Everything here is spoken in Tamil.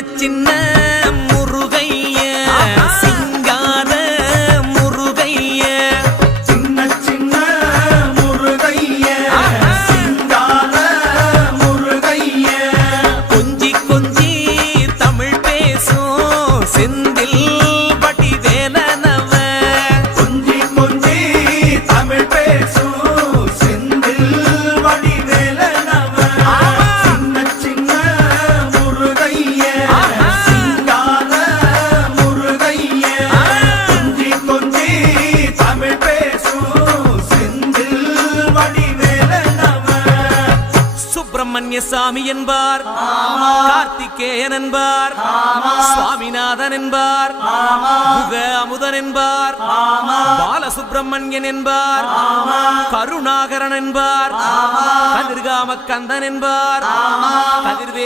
சின்ன முருகைய சிங்கார முருகைய சின்ன சின்ன முருகைய சிங்கார முருகைய கொஞ்சி கொஞ்சி தமிழ் பேசும் செந்தில் வடிவேலனவ கொஞ்சி கொஞ்சி தமிழ் பேசும் செந்தில் வடிவேலனவ சின்ன சின்ன முருகைய சிங்கார முருகைய கொஞ்சி கொஞ்சி தமிழ் பேசும் செந்தில் வடிவேலனவ சுப்பிரமணிய சாமி என்பார், கார்த்திகேயன் என்பார், சுவாமிநாதன் என்பார், முக அமுதன் என்பார், பாலசுப்பிரமணியன் என்பார், கருணாகரன் என்பார், கதிர்காம கந்தன் என்பார், கதிர்வே